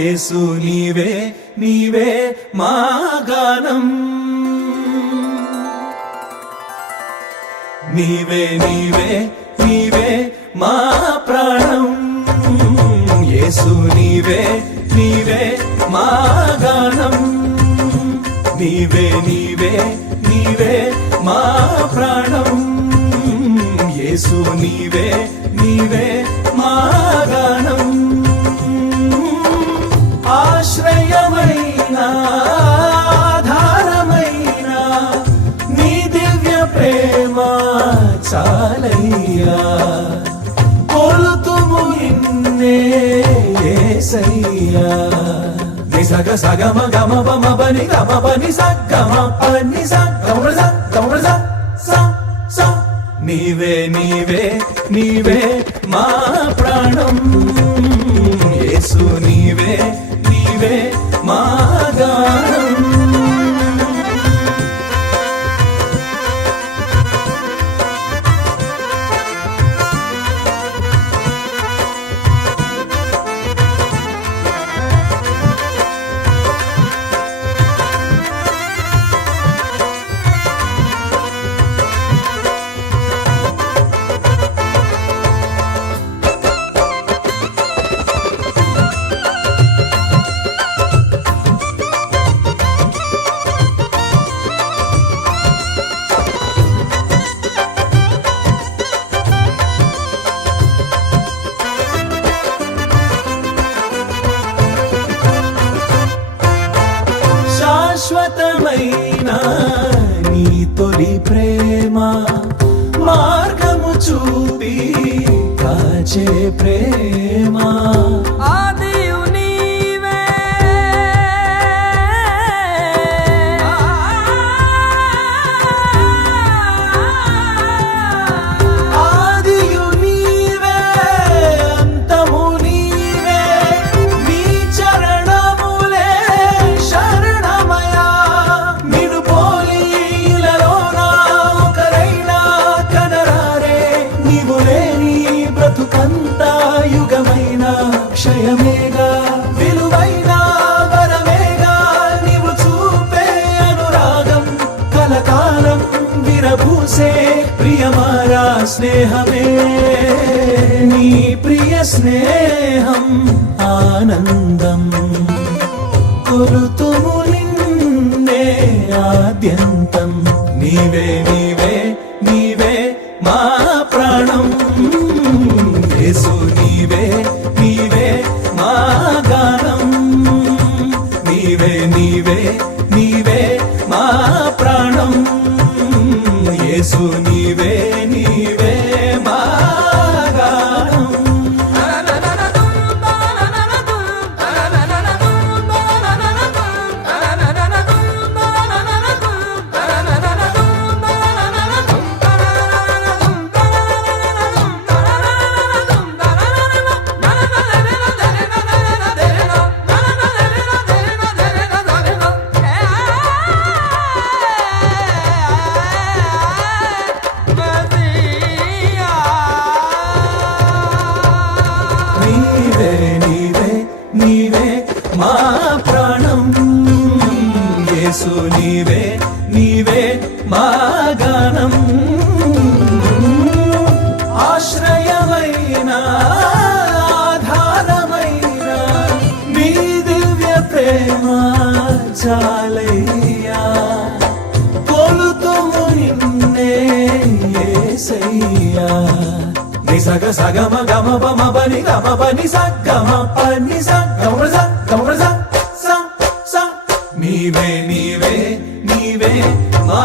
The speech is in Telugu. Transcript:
యేసు నీవే నీవే మా గానం నీవే నీవే నీవే మా ప్రాణం యేసు నీవే నీవే మా గానం నీవే నీవే నీవే మా ప్రాణం యేసు నీవే నీవే మా గానం ఆశ్రయమైన ఆధారమైన నీ దివ్య ప్రేమ చాలయ్యా కొలుతుము నిన్నే యేసయ్యా నిసగ సగమ గమ బమ బని గమ బని సగమ పని సగమ సగమ స నీవే నీవే నీవే మా ప్రాణం యేసు నీవే నీవే మా గానం శాశ్వతమైన నీ తొలి ప్రేమ మార్గము చూపి కాచే ప్రేమ ఆదియు నీవే ఆదియు నీవే అంతము నీవే నీ చరణములే శరణమయా నిన్ను పోలి ఇలలోన ఒకరైనా కనరారే నీవు లేని బ్రతుకంతా యుగమైన క్షయమేగా విలువైన వరమేగా నీవు చూపే అనురాగం కలకాలం విరభూసే ప్రియమారా స్నేహమే నీ ప్రియ స్నేహం ఆనందం కొలుతుము నిన్నే ఆద్యంతం నీవే నీవే నీవే మా ప్రాణం యేసు నీవే నీవే మా గానం నీవే నీవే నీవే మా ప్రాణం యేసు నీవే నీవే మా గానం నీవే నీవే నీవే మా ప్రాణం యేసు నీవే నీవే మా గానం ఆశ్రయమైన ఆధారమైన నీ దివ్య ప్రేమ చాలయ్యా కొలుతుము నిన్నే యేసయ్యా నిసగ సగమ గమ బమ బని గమ బని సగమ పని సగమ సగమ స నీవే నీవే నీవే మా